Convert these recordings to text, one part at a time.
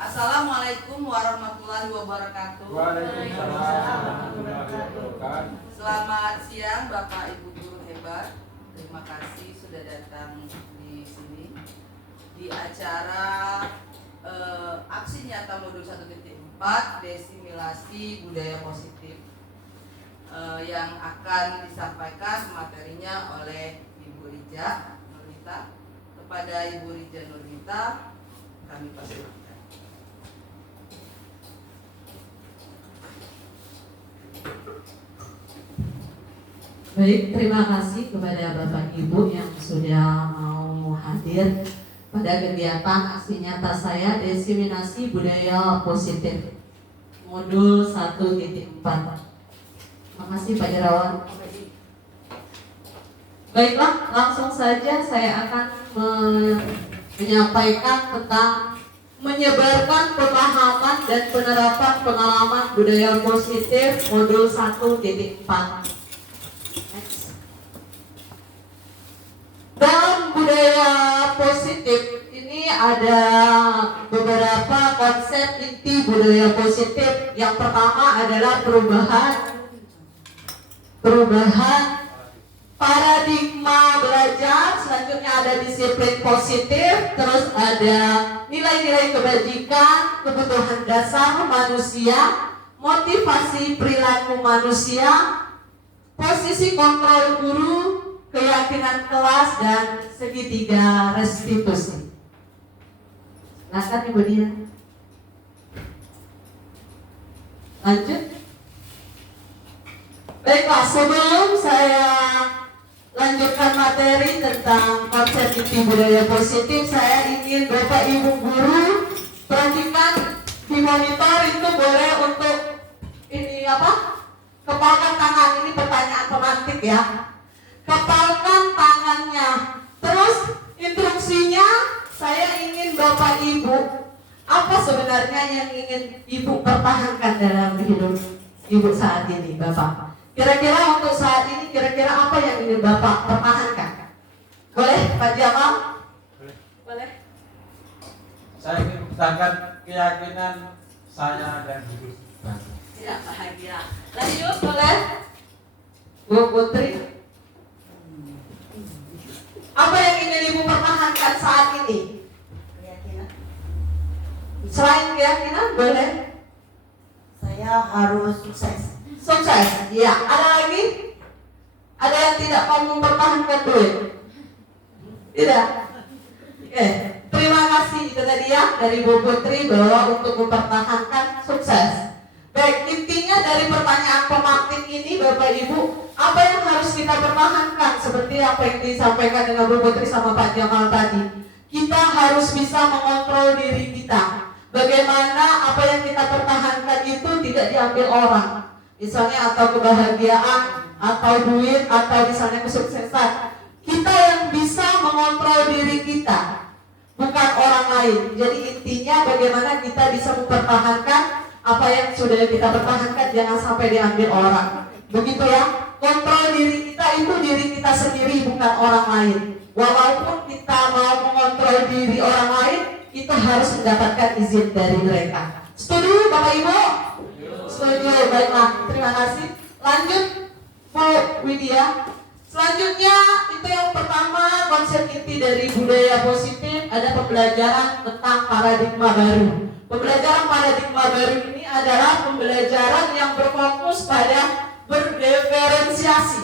Assalamualaikum warahmatullahi wabarakatuh. Waalaikumsalam warahmatullahi wabarakatuh. Selamat siang Bapak Ibu guru hebat. Terima kasih sudah datang di sini di acara aksi nyata modul 1.4 desimilasi budaya positif yang akan disampaikan materinya oleh Ibu Rija Nurita. Kepada Ibu Rija Nurita kami persilakan. Baik, terima kasih kepada Bapak Ibu yang sudah mau hadir pada kegiatan aksi nyata saya diseminasi budaya positif modul 1.4. Terima kasih Pak Jerawan. Baiklah, langsung saja saya akan menyampaikan tentang menyebarkan pemahaman dan penerapan pengalaman budaya positif modul 1.4. Dalam budaya positif ini ada beberapa konsep inti budaya positif. Yang pertama adalah perubahan paradigma belajar. Selanjutnya ada disiplin positif. Terus ada nilai-nilai kebajikan, kebutuhan dasar manusia, motivasi perilaku manusia, posisi kontrol guru, keyakinan kelas, dan segitiga restitusi. Silakan Ibu Dia. Lanjut. Baiklah, sebelum saya lanjutkan materi tentang konsep inti budaya positif, saya ingin Bapak Ibu guru perhatikan di monitor itu boleh untuk ini apa? Kepalkan tangan, ini pertanyaan pemantik ya. Kepalkan tangannya. Terus instruksinya saya ingin Bapak Ibu, apa sebenarnya yang ingin Ibu pertahankan dalam hidup Ibu saat ini, Bapak? Kira-kira untuk saat ini, kira-kira apa yang ingin Bapak pertahankan? Boleh Pak Jamal? Boleh. Saya ingin mempertahankan keyakinan saya dan hidup. Ya, bahagia. Lanjut, boleh? Bu Putri. Apa yang ingin Ibu pertahankan saat ini? Keyakinan. Selain keyakinan, boleh? Saya harus sukses. Sukses. Iya. Ada lagi? Ada yang tidak mau mempertahankan duit? Tidak. Oke. Terima kasih itu tadi ya dari Bu Putri bahwa untuk mempertahankan sukses. Baik, intinya dari pertanyaan pemantik ini Bapak Ibu, apa yang harus kita pertahankan seperti apa yang disampaikan dengan Bu Putri sama Pak Jamal tadi. Kita harus bisa mengontrol diri kita. Bagaimana apa yang kita pertahankan itu tidak diambil orang. Misalnya atau kebahagiaan, atau duit, atau misalnya kesuksesan. Kita yang bisa mengontrol diri kita, bukan orang lain. Jadi intinya bagaimana kita bisa mempertahankan apa yang sudah kita pertahankan, jangan sampai diambil orang. Begitu ya. Kontrol diri kita itu diri kita sendiri, bukan orang lain. Walaupun kita mau mengontrol diri orang lain, kita harus mendapatkan izin dari mereka. Setuju Bapak Ibu? Setuju. Baiklah, terima kasih. Lanjut Bu Widya. Selanjutnya itu yang pertama, konsep inti dari budaya positif ada pembelajaran tentang paradigma baru. Pembelajaran paradigma baru ini adalah pembelajaran yang berfokus pada berdiferensiasi.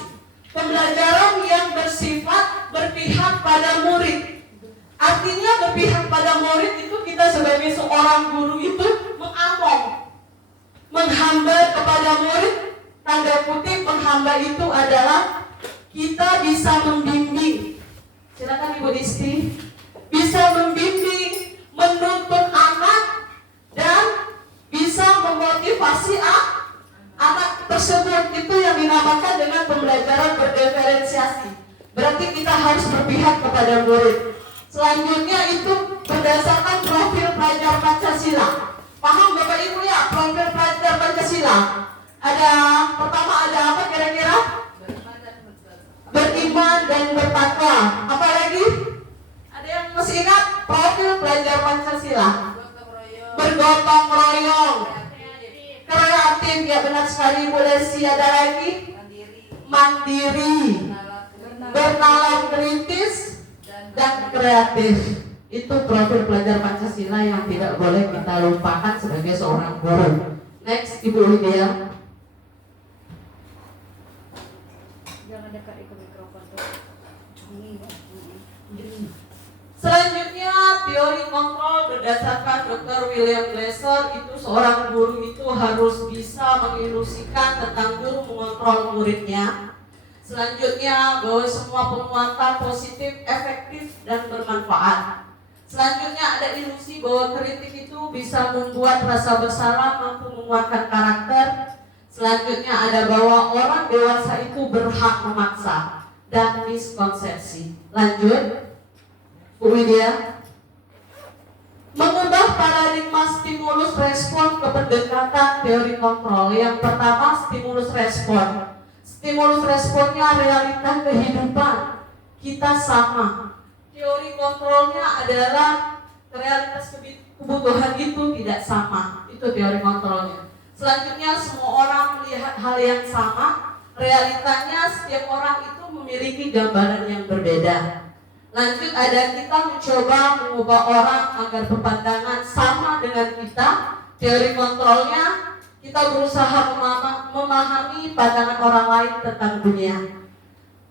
Pembelajaran yang bersifat berpihak pada murid. Artinya berpihak pada murid itu kita sebagai seorang guru itu mengamong, menghamba kepada murid. Tanda kutip menghamba itu adalah kita bisa membimbing. Silakan Ibu Disti. Bisa membimbing, menuntun anak, dan bisa memotivasi anak tersebut. Itu yang dinamakan dengan pembelajaran berdiferensiasi. Berarti kita harus berpihak kepada murid. Selanjutnya itu berdasarkan profil pelajar Pancasila. Paham Bapak Ibu ya profil pelajar Pancasila? Ada pertama ada apa kira-kira? Beriman dan bertakwa. Apa lagi? Ada yang masih ingat profil pelajar Pancasila? bergotong royong, kreatif, ya benar sekali Bu Lesi. Ada lagi mandiri, bernalar kritis, dan kreatif. Itu profil pelajar Pancasila yang tidak boleh kita lupakan sebagai seorang guru. Next, Ibu Lydia. Jangan dekat ke mikrofon tuh. Selanjutnya, teori kontrol berdasarkan Dr. William Glasser. Itu seorang guru itu harus bisa mengilusikan tentang guru mengontrol muridnya. Selanjutnya, bahwa semua penguatan positif, efektif, dan bermanfaat. Selanjutnya ada ilusi bahwa kritik itu bisa membuat rasa bersalah, mampu menguatkan karakter. Selanjutnya ada bahwa orang dewasa itu berhak memaksa, dan miskonsepsi. Lanjut, Bu Widya. Mengubah paradigma stimulus respon ke pendekatan teori kontrol. Yang pertama, stimulus respon. Stimulus responnya realita kehidupan kita sama. Teori kontrolnya adalah realitas kebutuhan itu tidak sama. Itu teori kontrolnya. Selanjutnya, semua orang melihat hal yang sama. Realitanya setiap orang itu memiliki gambaran yang berbeda. Lanjut, ada kita mencoba mengubah orang agar berpandangan sama dengan kita. Teori kontrolnya, kita berusaha memahami pandangan orang lain tentang dunia.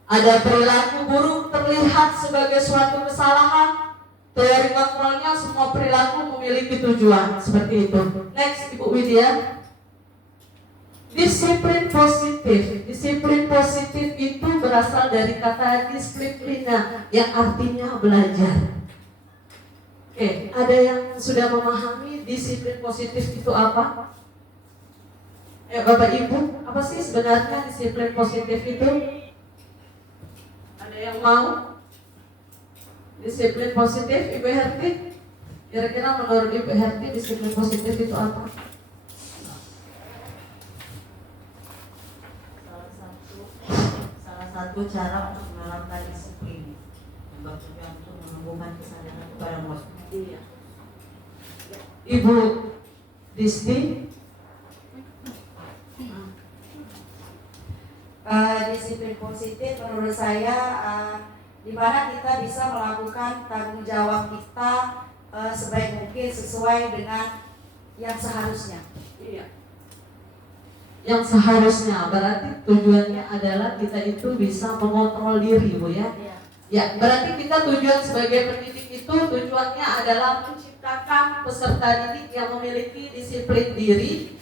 Ada perilaku buruk terlihat sebagai suatu kesalahan. Teori kontrolnya, semua perilaku memiliki tujuan. Seperti itu. Next, Ibu Widya. Disiplin positif. Disiplin positif itu berasal dari kata disiplina yang artinya belajar. Oke, ada yang sudah memahami disiplin positif itu apa? Bapak Ibu, apa sih sebenarnya disiplin positif itu? Ada yang mau? Disiplin positif, Ibu Herti? Kira-kira menurut Ibu Herti disiplin positif itu apa? Salah satu cara untuk menerapkan disiplin bertujuan untuk menumbuhkan kesadaran kepada manusia. Iya. Ibu Disti? Disiplin positif menurut saya di mana kita bisa melakukan tanggung jawab kita sebaik mungkin sesuai dengan yang seharusnya. Iya. Yang seharusnya berarti tujuannya adalah kita itu bisa mengontrol diri, Bu ya. Ya, berarti kita tujuan sebagai pendidik itu tujuannya adalah menciptakan peserta didik yang memiliki disiplin diri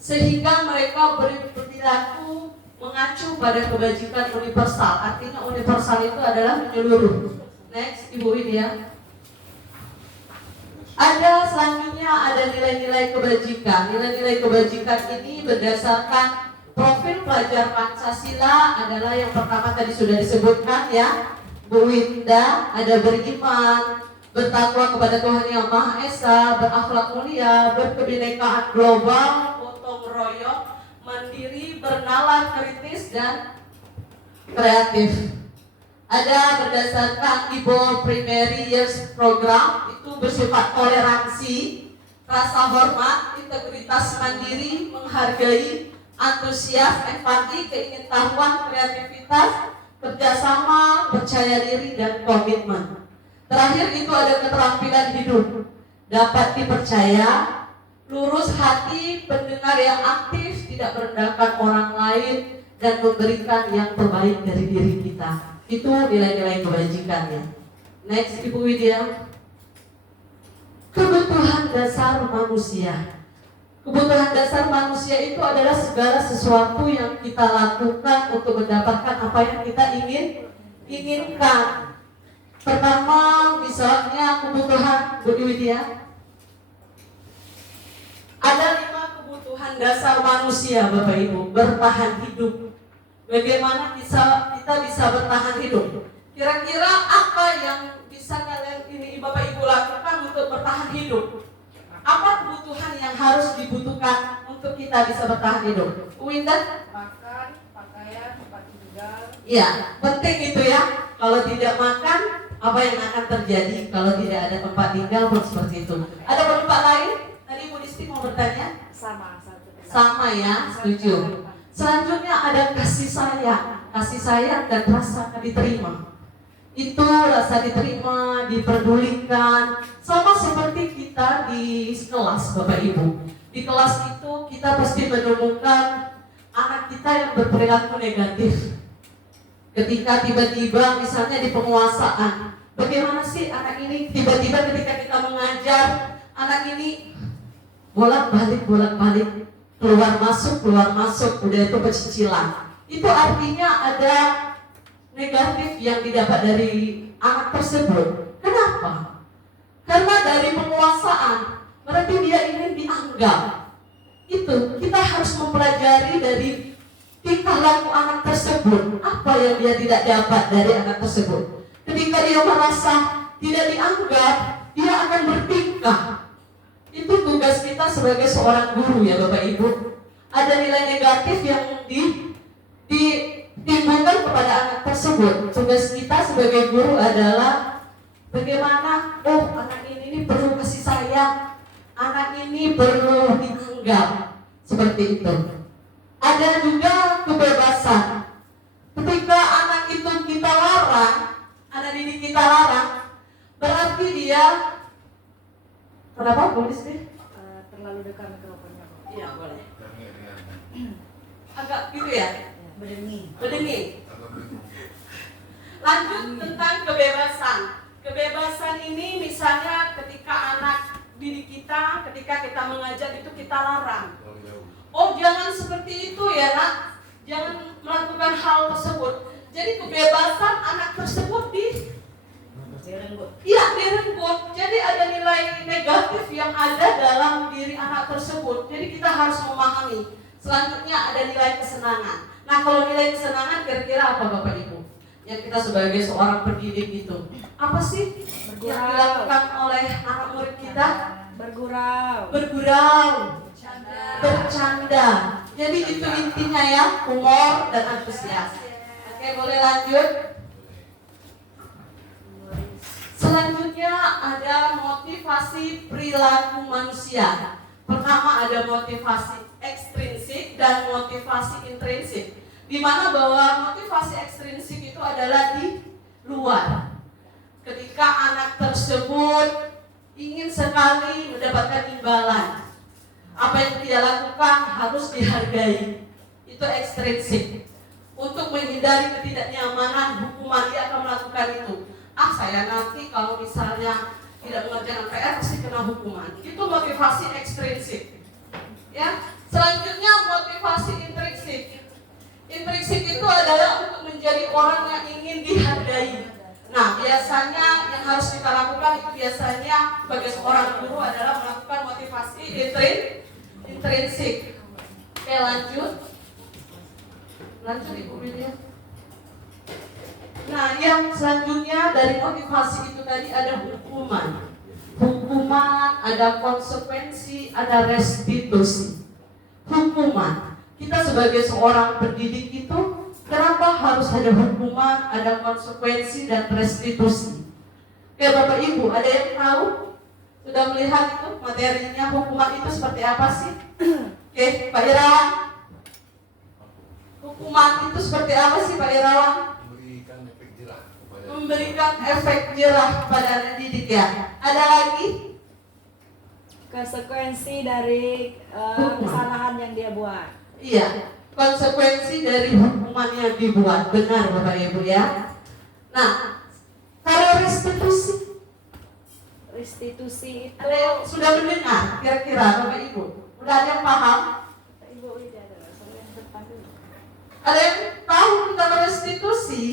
sehingga mereka berperilaku mengacu pada kebajikan universal. Artinya universal itu adalah menyeluruh. Next, Ibu Widya. Ada selanjutnya ada nilai-nilai kebajikan. Nilai-nilai kebajikan ini berdasarkan profil pelajar Pancasila adalah yang pertama tadi sudah disebutkan ya, Bu Winda. Ada beriman, bertakwa kepada Tuhan Yang Maha Esa, berakhlak mulia, berkebinekaan global, gotong royong, mandiri, bernalar kritis, dan kreatif. Ada berdasarkan Ibo Primary Years Program, itu bersifat toleransi, rasa hormat, integritas, mandiri, menghargai, antusias, empati, keingintahuan, kreativitas, kerjasama, percaya diri, dan komitmen. Terakhir itu ada keterampilan hidup, dapat dipercaya, lurus hati, pendengar yang aktif, tidak merendahkan orang lain, dan memberikan yang terbaik dari diri kita. Itu nilai-nilai kebajikannya. Next, Ibu Widya. Kebutuhan dasar manusia. Kebutuhan dasar manusia itu adalah segala sesuatu yang kita lakukan untuk mendapatkan apa yang kita inginkan. Pertama, misalnya kebutuhan, Bu Widya. Ada 5 kebutuhan dasar manusia, Bapak Ibu. Bertahan hidup. Bagaimana kita bisa bertahan hidup? Kira-kira apa yang bisa kalian ini Bapak Ibu lakukan untuk bertahan hidup? Apa kebutuhan yang harus dibutuhkan untuk kita bisa bertahan hidup? Winda? Makan, pakaian, tempat tinggal. Iya, penting itu ya. Kalau tidak makan, apa yang akan terjadi? Kalau tidak ada tempat tinggal pun seperti itu. Ada tempat lain? mau bertanya? Sama satu. Sama ya, setuju. Selanjutnya ada kasih sayang dan rasa diterima. Itu rasa diterima, diperdulikan, sama seperti kita di kelas, Bapak Ibu. Di kelas itu kita pasti menemukan anak kita yang berperilaku negatif. Ketika tiba-tiba misalnya di penguasaan, bagaimana sih anak ini tiba-tiba ketika kita mengajar, anak ini bolak-balik, keluar masuk, udah itu pecicilan. Itu artinya ada negatif yang didapat dari anak tersebut. Kenapa? Karena dari penguasaan, berarti dia ingin dianggap. Itu kita harus mempelajari dari tingkah laku anak tersebut. Apa yang dia tidak dapat dari anak tersebut? Ketika dia merasa tidak dianggap, dia akan bertingkah. Itu tugas kita sebagai seorang guru ya Bapak Ibu. Ada nilai negatif yang ditimbulkan kepada anak tersebut. Tugas kita sebagai guru adalah bagaimana, anak ini perlu kasih sayang, anak ini perlu dianggap. Seperti itu. Ada juga kebebasan. Ketika anak itu kita larang, anak didik kita larang, berarti dia kenapa boleh sih? Terlalu dekat mikrofonnya. Iya boleh. Agak gitu ya. Berdengi. Lanjut tentang kebebasan. Kebebasan ini misalnya ketika anak didik kita, ketika kita mengajar itu kita larang. Oh jangan seperti itu ya nak, jangan melakukan hal tersebut. Jadi kebebasan anak tersebut direnggut. Jadi ada nilai negatif yang ada dalam diri anak tersebut. Jadi kita harus memahami. Selanjutnya ada nilai kesenangan. Nah kalau nilai kesenangan kira-kira apa Bapak Ibu? Yang kita sebagai seorang pendidik itu apa sih yang dilakukan oleh anak murid kita? Bergurau, bercanda. Jadi itu intinya ya, humor dan antusias. Oke, boleh lanjut. Selanjutnya ada motivasi perilaku manusia. Pertama ada motivasi ekstrinsik dan motivasi intrinsik. Di mana bahwa motivasi ekstrinsik itu adalah di luar. Ketika anak tersebut ingin sekali mendapatkan imbalan, apa yang dia lakukan harus dihargai. Itu ekstrinsik. Untuk menghindari ketidaknyamanan hukuman dia akan melakukan itu. Saya nanti kalau misalnya tidak mengerjakan PR pasti kena hukuman. Itu motivasi ekstrinsik. Ya. Selanjutnya motivasi intrinsik. Intrinsik itu adalah untuk menjadi orang yang ingin dihargai. Nah, biasanya yang harus kita lakukan itu biasanya sebagai seorang guru adalah melakukan motivasi intrinsik. Oke, lanjut Ibu Widya. Nah, yang selanjutnya dari motivasi itu tadi ada hukuman. Hukuman, ada konsekuensi, ada restitusi. Hukuman. Kita sebagai seorang pendidik itu kenapa harus ada hukuman, ada konsekuensi dan restitusi? Oke Bapak Ibu, ada yang tahu? Sudah melihat itu materinya hukuman itu seperti apa sih? Oke, Pak Irawan. Hukuman itu seperti apa sih Pak Irawan? Memberikan efek jerah kepada anak didik ya. Ada lagi? Konsekuensi dari kesalahan yang dia buat. Iya, konsekuensi dari hukuman yang dibuat. Benar Bapak Ibu ya. Nah, kalau restitusi itu ada yang sudah mendengar kira-kira Bapak Ibu? Udah ada yang paham? Ibu Widya yang depan dulu. Ada yang tahu tentang restitusi?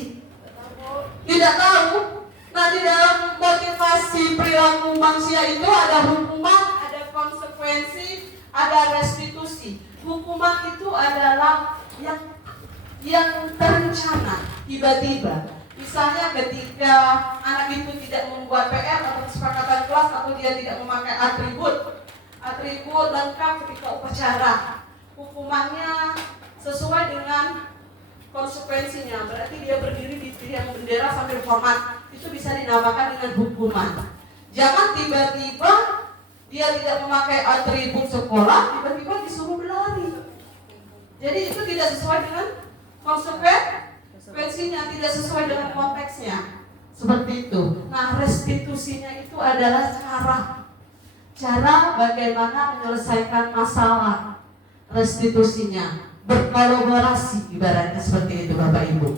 Tidak tahu. Nah, di dalam motivasi perilaku manusia itu ada hukuman, ada konsekuensi, ada restitusi. Hukuman itu adalah yang terencana, tiba-tiba. Misalnya ketika anak itu tidak membuat PR atau kesepakatan kelas atau dia tidak memakai atribut lengkap ketika upacara. Hukumannya sesuai dengan konsekuensinya, berarti dia berdiri di tiang bendera sambil hormat, itu bisa dinamakan dengan hukuman. Jangan tiba-tiba dia tidak memakai atribut sekolah, tiba-tiba disuruh berlari. Jadi itu tidak sesuai dengan konsekuensinya, tidak sesuai dengan konteksnya. Seperti itu. Nah, restitusinya itu adalah cara bagaimana menyelesaikan masalah. Restitusinya berkolaborasi, ibaratnya seperti itu Bapak Ibu.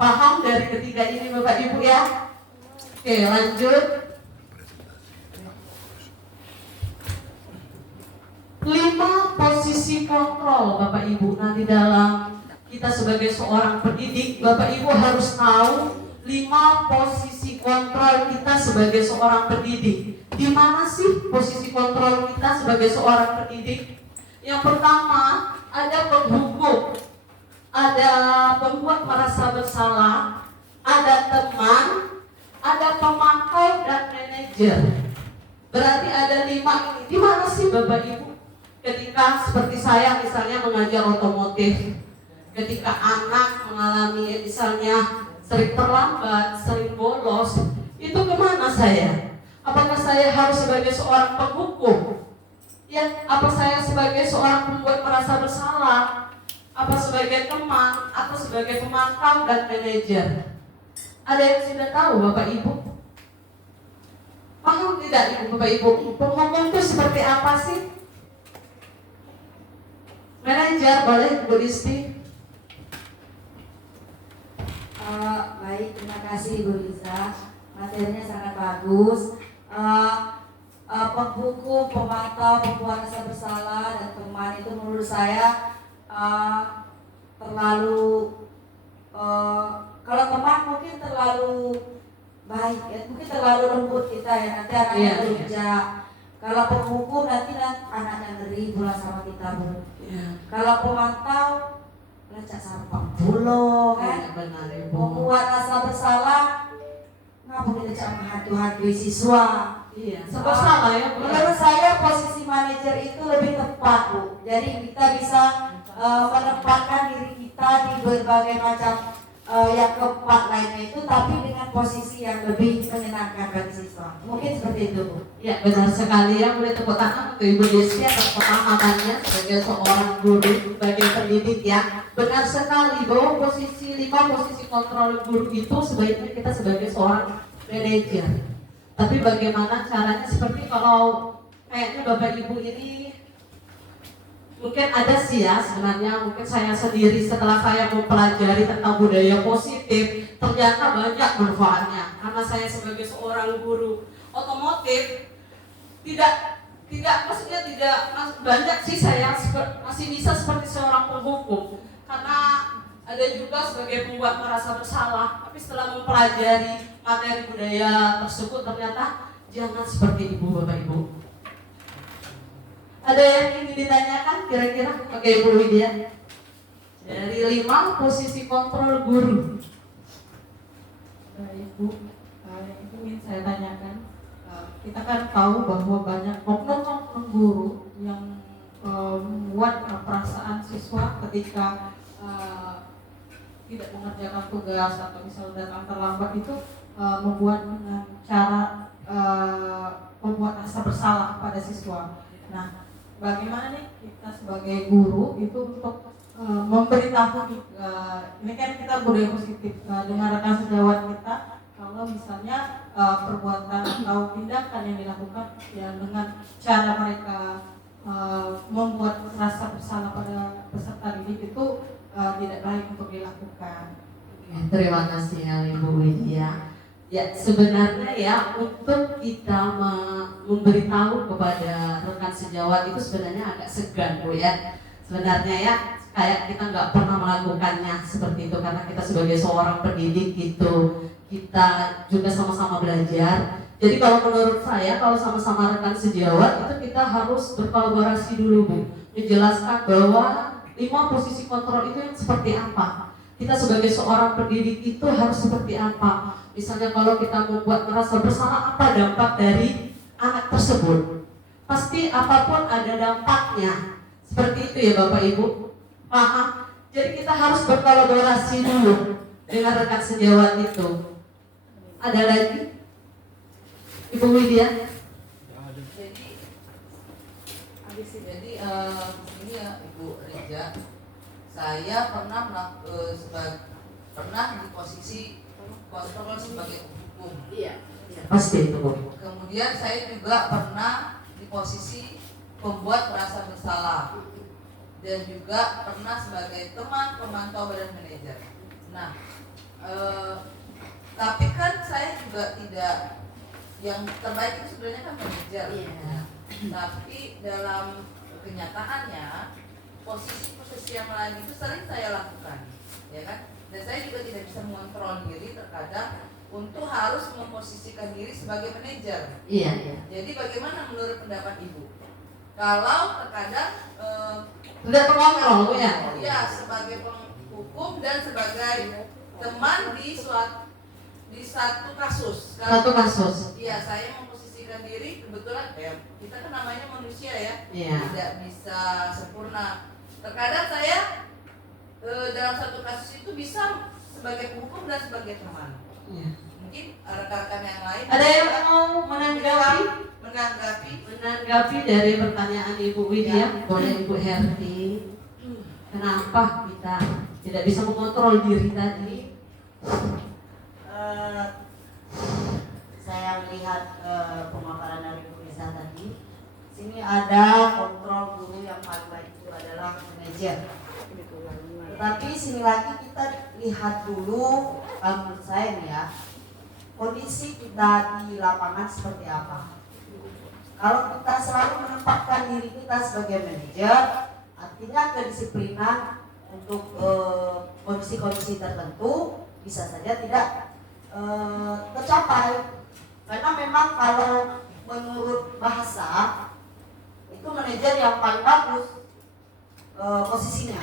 Paham dari ketiga ini Bapak Ibu ya? Oke, lanjut. 5 posisi kontrol Bapak Ibu. Nah, di dalam kita sebagai seorang pendidik, Bapak Ibu harus tahu 5 posisi kontrol kita sebagai seorang pendidik. Di mana sih posisi kontrol kita sebagai seorang pendidik? Yang pertama, ada penghukum, ada pembuat merasa bersalah, ada teman, ada pemantau dan manajer. Berarti ada 5 ini. Di mana sih Bapak Ibu? Ketika seperti saya misalnya mengajar otomotif, ketika anak mengalami misalnya sering terlambat, sering bolos, itu kemana saya? Apakah saya harus sebagai seorang penghukum? Ya, apa saya sebagai seorang pembuat merasa bersalah? Apa sebagai teman? Atau sebagai pemantau dan manajer? Ada yang sudah tahu Bapak Ibu? Paham tidak Ibu Bapak Ibu? Penghukum itu seperti apa sih? Manajer boleh Bu Disti? Baik, terima kasih Bu Liza. Materinya sangat bagus. Penghukum, pemantau, pembuat rasa bersalah dan teman itu menurut saya terlalu kalau teman mungkin terlalu baik ya, mungkin terlalu lembut kita ya, nanti anaknya berujak. Kalau penghukum nanti anaknya ngeri pulang sama kita Bu. Kalau pemantau lecak sampah pulau kan, membuat rasa bersalah ngapa kita cak menghantui siswa. Bersalah ya. Menurut saya posisi manajer itu lebih tepat Bu. Jadi kita bisa menempatkan diri kita di berbagai macam yang keempat lainnya itu, tapi dengan posisi yang lebih menyenangkan bagi siswa. Mungkin seperti itu Bu. Ya, benar sekali ya. Boleh tepuk tangan untuk Ibu Desi atas pemahamannya sebagai seorang guru, sebagai pendidik ya. Benar sekali bahwa posisi 5 posisi kontrol guru itu sebaiknya kita sebagai seorang manajer. Tapi bagaimana caranya? Seperti kalau kayaknya Bapak Ibu ini mungkin ada sih ya, sebenarnya mungkin saya sendiri setelah saya mempelajari tentang budaya positif, ternyata banyak manfaatnya. Karena saya sebagai seorang guru otomotif tidak banyak sih saya masih bisa seperti seorang penghukum. Karena ada juga sebagai pembuat merasa bersalah, tapi setelah mempelajari materi budaya tersebut ternyata jangan seperti Ibu Bapak Ibu. Ada yang ingin ditanyakan kira-kira? Oke Bu Widya. Dari 5 posisi kontrol guru. Baik Bu, itu ingin saya tanyakan. Kita kan tahu bahwa banyak oknum-oknum guru yang membuat perasaan siswa ketika tidak mengerjakan tugas atau misalnya datang terlambat itu membuat dengan cara membuat rasa bersalah pada siswa. Nah, bagaimana nih kita sebagai guru itu untuk memberitahu ini kan kita budaya positif dengan rekan sejawat kita, kalau misalnya perbuatan atau tindakan yang dilakukan ya dengan cara mereka membuat rasa bersalah pada peserta didik itu tidak baik untuk dilakukan. Terima kasih Ibu Widya. Ya, sebenarnya ya untuk kita memberitahu kepada rekan sejawat itu sebenarnya agak segan Bu ya. Sebenarnya ya kayak kita nggak pernah melakukannya seperti itu, karena kita sebagai seorang pendidik itu kita juga sama-sama belajar. Jadi kalau menurut saya kalau sama-sama rekan sejawat itu kita harus berkolaborasi dulu Bu, menjelaskan bahwa 5 posisi kontrol itu yang seperti apa. Kita sebagai seorang pendidik itu harus seperti apa. Misalnya kalau kita membuat merasa bersalah, apa dampak dari anak tersebut? Pasti apapun ada dampaknya. Seperti itu ya Bapak Ibu. Paham? Jadi kita harus berkolaborasi dulu dengan rekan sejawat itu. Ada lagi? Ibu Widya? Jadi Jadi ini ya Ibu Rija, saya pernah di posisi kontrol sebagai hukum. Pasti itu Bu. Kemudian saya juga pernah di posisi pembuat merasa bersalah dan juga pernah sebagai teman pemantau badan manajer. Nah, tapi kan saya juga tidak, yang terbaik itu sebenarnya kan manajer. Nah, tapi dalam kenyataannya posisi yang lain itu sering saya lakukan, ya kan? Dan saya juga tidak bisa mengontrol diri terkadang untuk harus memposisikan diri sebagai manajer. Iya. Jadi bagaimana menurut pendapat Ibu? Kalau terkadang Tidak pengontrol Bu ya. ya sebagai penghukum dan sebagai teman di satu kasus. Satu kasus. Iya, saya memposisikan diri kebetulan kita kan namanya manusia ya, Iya. tidak bisa sempurna. Terkadang saya dalam satu kasus itu bisa sebagai penghukum dan sebagai teman. Iya. Mungkin rekan-rekan yang lain Ada yang mau menanggapi dari pertanyaan Ibu Widya? Boleh Ibu Herti. Kenapa kita tidak bisa mengontrol diri tadi? Saya melihat pemaparan dari Bu Risa tadi. Sini ada kontrol guru yang paling baik itu adalah manajer. Tetapi sini lagi kita lihat dulu, menurut saya nih ya, kondisi kita di lapangan seperti apa. Kalau kita selalu menempatkan diri kita sebagai manajer, artinya kedisiplinan untuk kondisi-kondisi tertentu bisa saja tidak tercapai. Karena memang kalau menurut bahasa itu manajer yang paling bagus posisinya.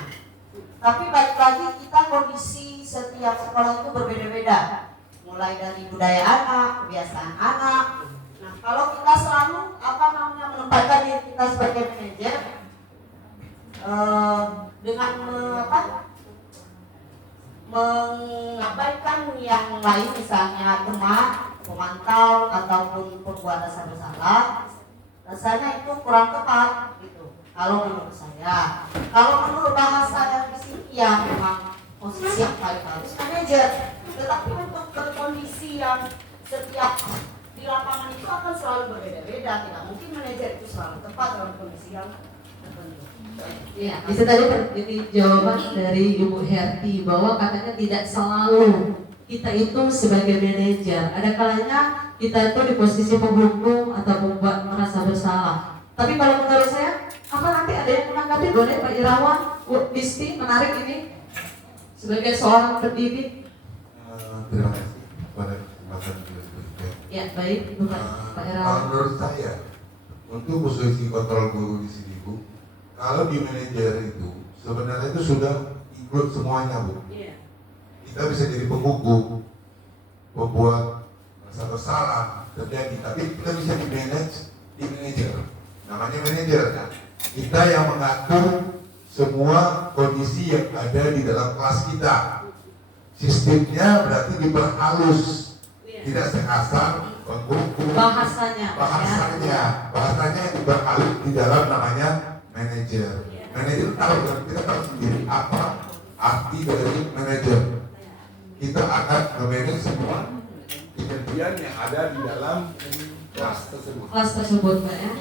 Tapi balik lagi kita kondisi setiap sekolah itu berbeda-beda, mulai dari budaya anak, kebiasaan anak. Nah, kalau kita selalu menempatkan diri kita sebagai manajer dengan mengabaikan yang lain, misalnya teman, pemantau ataupun pembuat dasar bersalah, rasanya itu kurang tepat gitu. Kalau menurut saya, kalau menurut bahasa yang di sini ya memang posisi yang paling bagus manajer. Tetapi untuk berkondisi yang setiap di lapangan itu akan selalu berbeda-beda. Tidak mungkin manajer itu selalu tepat dalam kondisi yang tertentu. Iya, itu tadi ini jawaban dari Ibu Herti bahwa katanya tidak selalu kita itu sebagai manajer. Ada kalanya kita itu di posisi penghukum atau pembuat merasa bersalah. Tapi kalau menurut saya, apa nanti ada yang menanggapi? Boleh Pak Irawan, Bu Disti, menarik ini sebagai seorang pendidik. Terima kasih kepada kesempatan beliau. Ya baik, Pak Irawan. Kalau menurut saya, untuk posisi kontrol guru di sini Bu, kalau di manajer itu sebenarnya itu sudah include semuanya Bu. Kita bisa jadi penghukum, pembuat merasa bersalah terjadi, tapi kita bisa di manajer. Namanya manajer kan? Kita yang mengatur semua kondisi yang ada di dalam kelas kita. Sistemnya berarti diperhalus, tidak sekasar penghukum. Bahasanya yang diperhalus di dalam namanya manajer. Manajer tahu kan, kita tahu sendiri apa arti dari manajer. Kita akan memanage semua kejadian yang ada di dalam kelas tersebut. Pak ya.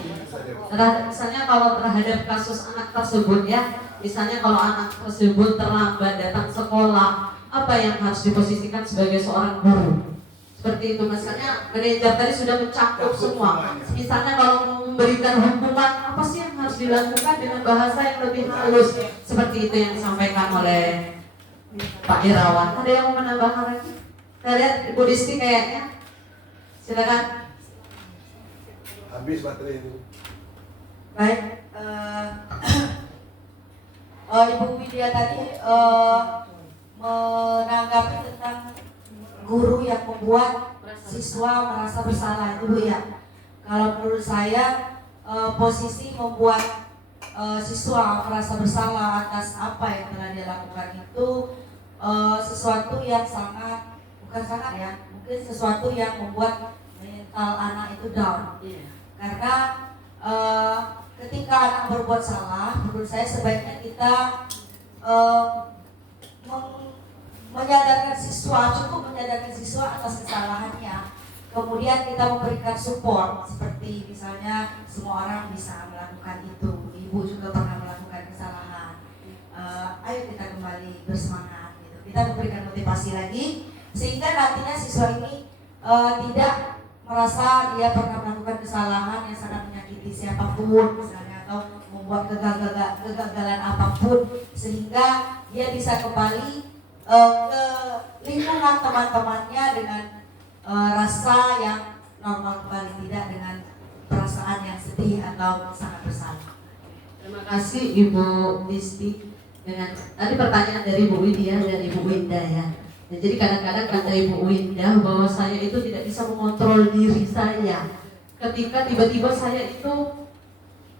Misalnya kalau terhadap kasus anak tersebut ya, misalnya kalau anak tersebut terlambat datang sekolah, apa yang harus diposisikan sebagai seorang guru? Seperti itu, misalnya manajer tadi sudah mencakup semua. Misalnya kalau memberikan hukuman, apa sih yang harus dilakukan dengan bahasa yang lebih halus? Seperti itu yang disampaikan oleh Pak Irawan. Ada yang mau menambahkan lagi? Kita lihat Ibu Disti kayaknya. Silakan. Habis baterai itu. Baik, Ibu Widya tadi menanggapi tentang guru yang membuat siswa merasa bersalah itu Bu ya. Kalau menurut saya posisi membuat siswa merasa bersalah atas apa yang telah dia lakukan itu sesuatu yang mungkin sesuatu yang membuat mental anak itu down. Karena ketika anak berbuat salah, menurut saya sebaiknya kita menyadarkan siswa, cukup menyadarkan siswa atas kesalahannya. Kemudian kita memberikan support, seperti misalnya semua orang bisa melakukan itu. Ibu juga pernah melakukan kesalahan. Ayo kita kembali bersemangat. Gitu. Kita memberikan motivasi lagi, sehingga nantinya siswa ini tidak merasa dia pernah melakukan kesalahan yang sangat menyakiti siapapun, misalnya, atau membuat kegagalan apapun, sehingga dia bisa kembali ke lingkungan teman-temannya dengan rasa yang normal kembali, tidak dengan perasaan yang sedih atau sangat bersalah. Terima kasih Ibu Disti. Dengan tadi pertanyaan dari Ibu Widya dan Ibu Winda ya. Nah, jadi kadang-kadang kata Ibu Winda bahwa saya itu tidak bisa mengontrol diri saya ketika tiba-tiba saya itu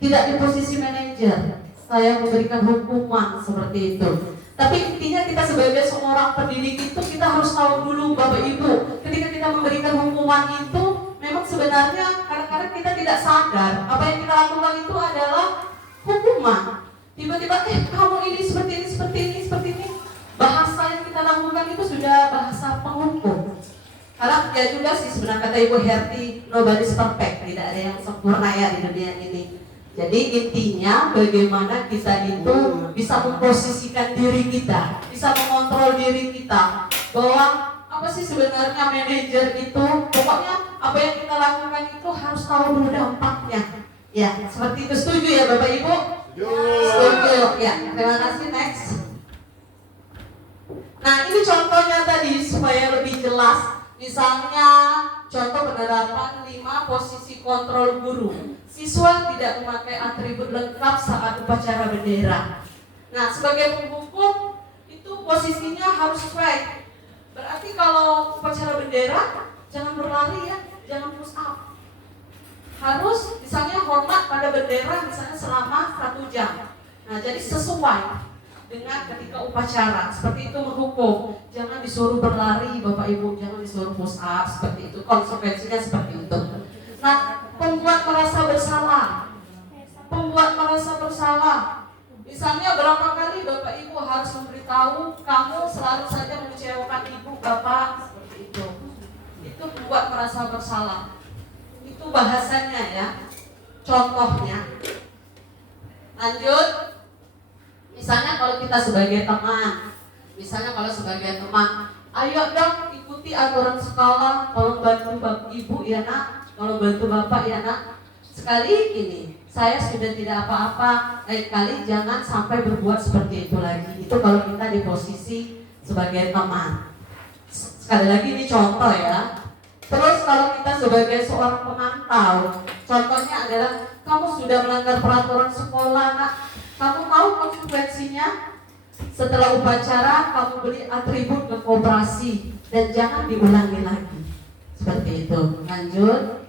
tidak di posisi manajer, saya memberikan hukuman seperti itu. Tapi intinya kita sebagai seorang pendidik itu kita harus tahu dulu Bapak Ibu, ketika kita memberikan hukuman itu memang sebenarnya kadang-kadang kita tidak sadar apa yang kita lakukan itu adalah hukuman. Tiba-tiba kamu ini seperti ini. Bahasa yang kita lakukan itu sudah bahasa penghukum. Karena ya juga sih sebenarnya kata Ibu Herti, nobody's perfect, tidak ada yang sempurna ya di dunia ini. Jadi intinya bagaimana kita itu bisa memposisikan diri kita, bisa mengontrol diri kita, bahwa apa sih sebenarnya manajer itu, pokoknya apa yang kita lakukan itu harus tahu dulu dampaknya. Ya, seperti itu. Setuju ya Bapak Ibu? Setuju. Ya, terima kasih. Next. Nah, ini contohnya tadi supaya lebih jelas. Misalnya contoh penerapan 5 posisi kontrol guru. Siswa tidak memakai atribut lengkap saat upacara bendera. Nah, sebagai penghukum itu posisinya harus sesuai. Berarti kalau upacara bendera jangan berlari ya, jangan push up. Harus misalnya hormat pada bendera misalnya selama 1 jam. Nah, jadi sesuai dengan ketika upacara, seperti itu menghukum. Jangan disuruh berlari Bapak Ibu, jangan disuruh push up, seperti itu. Konsekuensinya seperti itu. Nah, pembuat merasa bersalah. Misalnya berapa kali Bapak Ibu harus memberitahu kamu selalu saja mengecewakan ibu bapak, seperti itu. Itu membuat merasa bersalah. Itu bahasanya ya. Contohnya. Lanjut. Misalnya kalau kita sebagai teman, ayo dong ikuti aturan sekolah, tolong bantu ibu ya nak, tolong bantu bapak ya nak. Sekali ini, saya sudah tidak apa-apa, lain kali jangan sampai berbuat seperti itu lagi. Itu kalau kita di posisi sebagai teman. Sekali lagi ini contoh ya. Terus kalau kita sebagai seorang pemantau, contohnya adalah kamu sudah melanggar peraturan sekolah nak. Kamu tahu konsekuensinya? Setelah upacara kamu beli atribut ke koperasi dan jangan diulangi lagi. Seperti itu. Lanjut.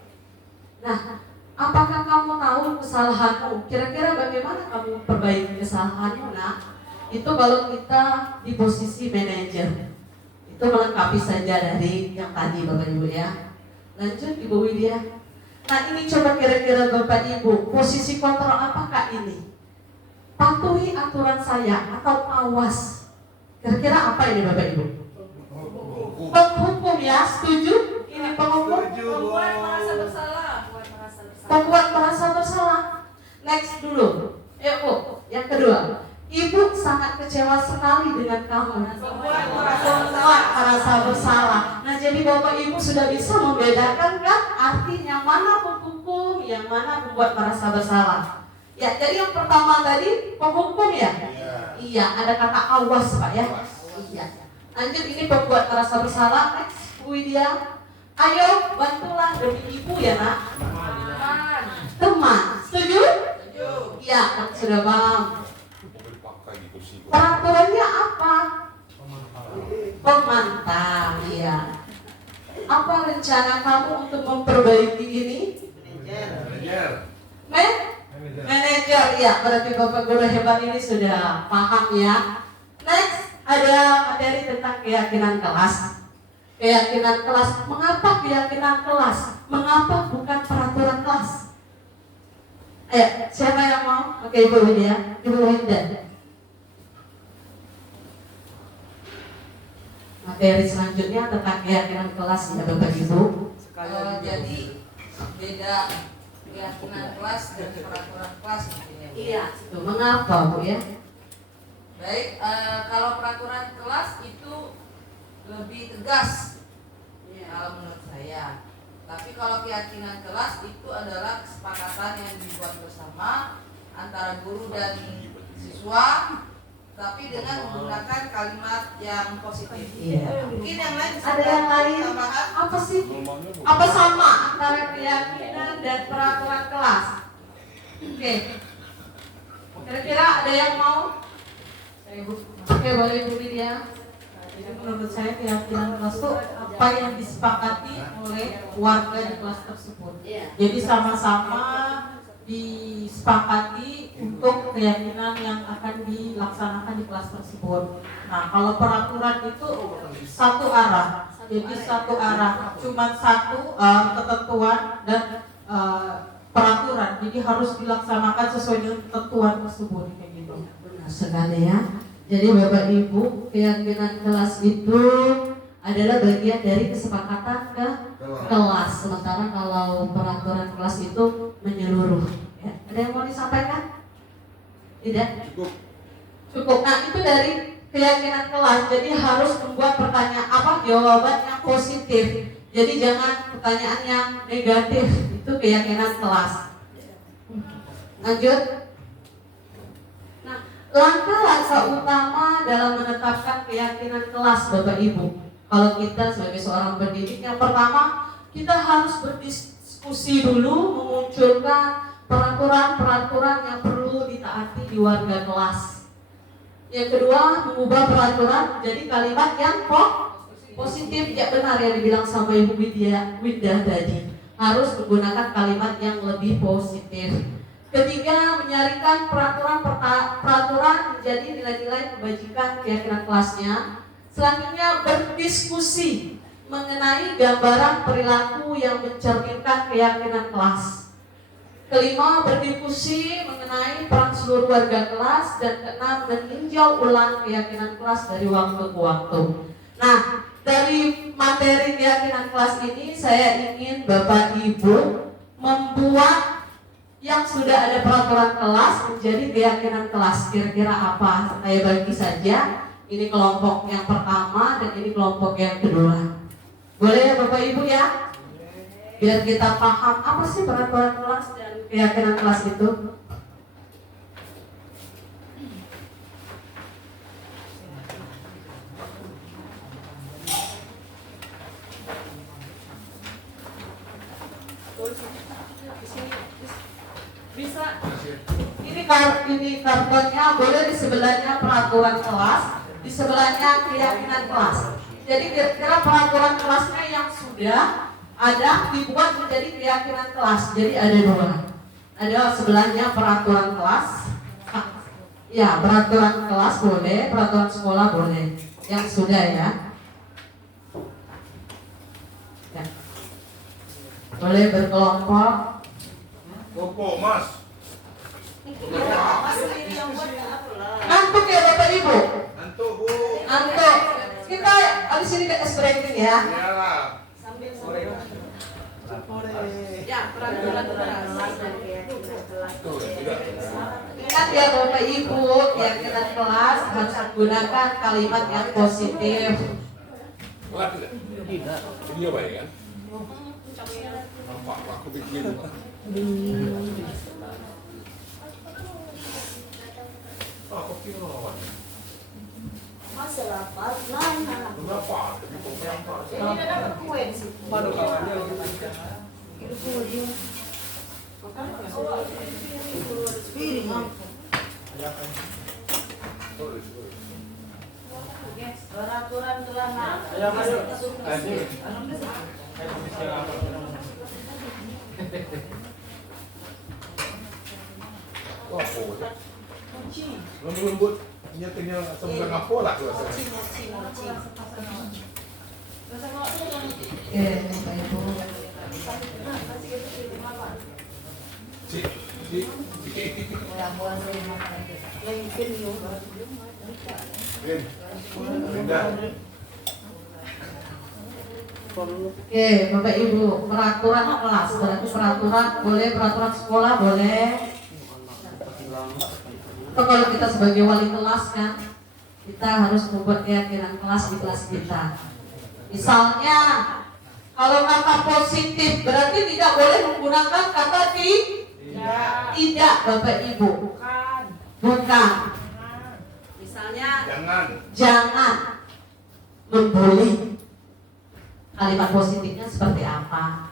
Nah, apakah kamu tahu kesalahanmu? Kira-kira bagaimana kamu perbaiki kesalahanmu? Nah, itu kalau kita di posisi manajer. Itu melengkapi saja dari yang tadi Bapak Ibu ya. Lanjut Ibu Widya. Nah, ini coba kira-kira Bapak Ibu, posisi kontrol apakah ini? Patuhi aturan saya atau awas. Kira-kira apa ini Bapak Ibu? Penghukum ya, setuju? Ini penghukum. Membuat merasa bersalah. Pembuat merasa bersalah. Next dulu. Bu, yang kedua. Ibu sangat kecewa sekali dengan kamu. Membuat merasa bersalah. Nah, jadi Bapak Ibu sudah bisa membedakan kan artinya mana penghukum, yang mana membuat merasa bersalah. Ya, jadi yang pertama tadi penghukum ya? Iya, ada kata awas Pak ya? Iya. Lanjut, ini pembuat merasa bersalah. Next, Bu Widya. Ayo bantulah demi ibu ya nak. Teman. Setuju? Iya, sudah paham. Peraturannya apa? Pemantau, iya. Apa rencana kamu untuk memperbaiki ini? Manajer, ya. Berarti Bapak Guru hebat ini sudah paham ya. Next, ada materi tentang keyakinan kelas. Keyakinan kelas. Mengapa keyakinan kelas? Mengapa bukan peraturan kelas? Siapa yang mau? Oke, Ibu Widya, Ibu Winda. Materi selanjutnya tentang keyakinan kelas ya Bapak Ibu. Jadi beda keyakinan kelas dan peraturan kelas mungkin ya. Iya. Itu mengapa Bu ya? Baik, kalau peraturan kelas itu lebih tegas kalau menurut saya. Tapi kalau keyakinan kelas itu adalah kesepakatan yang dibuat bersama antara guru dan siswa, tapi dengan menggunakan kalimat yang positif. Iya. Mungkin yang lain Ada yang lain? tambahan? Apa sih? Apa sama antara keyakinan dan peraturan kelas? Oke. Kira-kira ada yang mau? Oke, boleh Bu Widya. Jadi menurut saya keyakinan kelas itu apa yang disepakati oleh warga di kelas tersebut. Jadi sama-sama disepakati untuk keyakinan yang akan dilaksanakan di kelas tersebut. Nah, kalau peraturan itu satu arah, jadi satu arah, cuma satu ketentuan dan peraturan. Jadi harus dilaksanakan sesuai dengan ketentuan tersebut kayak gitu. Benar sekali ya. Jadi Bapak Ibu, keyakinan kelas itu adalah bagian dari kesepakatan ke kelas. Sementara kalau peraturan kelas itu menyeluruh. Ya. Ada yang mau disampaikan? Tidak? Cukup. Nah, itu dari keyakinan kelas. Jadi harus membuat pertanyaan jawaban yang positif. Jadi jangan pertanyaan yang negatif. Itu keyakinan kelas. Lanjut. Langkah-langkah utama dalam menetapkan keyakinan kelas Bapak Ibu. Kalau kita sebagai seorang pendidik, yang pertama kita harus berdiskusi dulu, memunculkan peraturan-peraturan yang perlu ditaati di warga kelas. Yang kedua, mengubah peraturan menjadi kalimat yang positif. Ya benar yang dibilang sama Ibu Winda tadi. Harus menggunakan kalimat yang lebih positif. Ketiga, menyarikan peraturan menjadi nilai-nilai kebajikan keyakinan kelasnya. Selanjutnya, berdiskusi mengenai gambaran perilaku yang mencerminkan keyakinan kelas. Kelima, berdiskusi mengenai peran seluruh warga kelas. Dan keenam, meninjau ulang keyakinan kelas dari waktu ke waktu. Nah, dari materi keyakinan kelas ini saya ingin Bapak Ibu membuat yang sudah ada peraturan kelas menjadi keyakinan kelas. Kira-kira apa? Saya bagi saja. Ini kelompok yang pertama dan ini kelompok yang kedua. Boleh ya Bapak Ibu ya? Biar kita paham apa sih peraturan kelas dan keyakinan kelas itu. Bisa. Ini kartonnya, boleh di sebelahnya peraturan kelas, di sebelahnya keyakinan kelas. Jadi kira-kira peraturan kelasnya yang sudah ada dibuat menjadi keyakinan kelas. Jadi ada dua. Ada sebelahnya peraturan kelas. Ya, peraturan kelas boleh, peraturan sekolah boleh. Yang sudah ya. Ya. Boleh berkelompok. Koko, Mas. Ngantuk ya Bapak Ibu? Ngantuk, Bu. Ngantuk. Kita abis ini ke ice breaking ya. Iyalah. Ya, peraturan kelas. Ingat ya Bapak Ibu, keyakinan kelas harus menggunakan kalimat yang positif. Kelas tidak? Tidak. Dia baik kan? Nampak aku bikin. Aku kira lawan. Masalah part lain anak. Kenapa? Tapi kok kenapa? Ini udah dapat kue di situ. Baru kawannya lagi baca. Itu kue dia. Piring. Peraturan telah Wah, oh. Lembut. Ini tinggal sebulan apa lah rasanya. Oke, Bapak Ibu. Cik. Oke, Bapak Ibu, peraturan kelas berarti peraturan sekolah boleh. Atau kalau kita sebagai wali kelas kan, kita harus membuat keyakinan kelas di kelas kita. Misalnya, kalau kata positif berarti tidak boleh menggunakan kata tidak, Bapak Ibu. Bukan. Misalnya, jangan membuli. Kalimat positifnya seperti apa?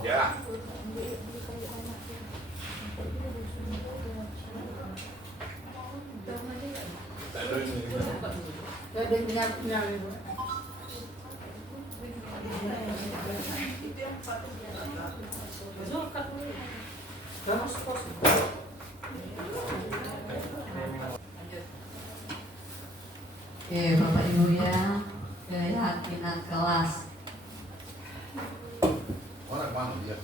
Ya. Oke, Bapak Ibu ya, keyakinan kelas. Orang mana dia?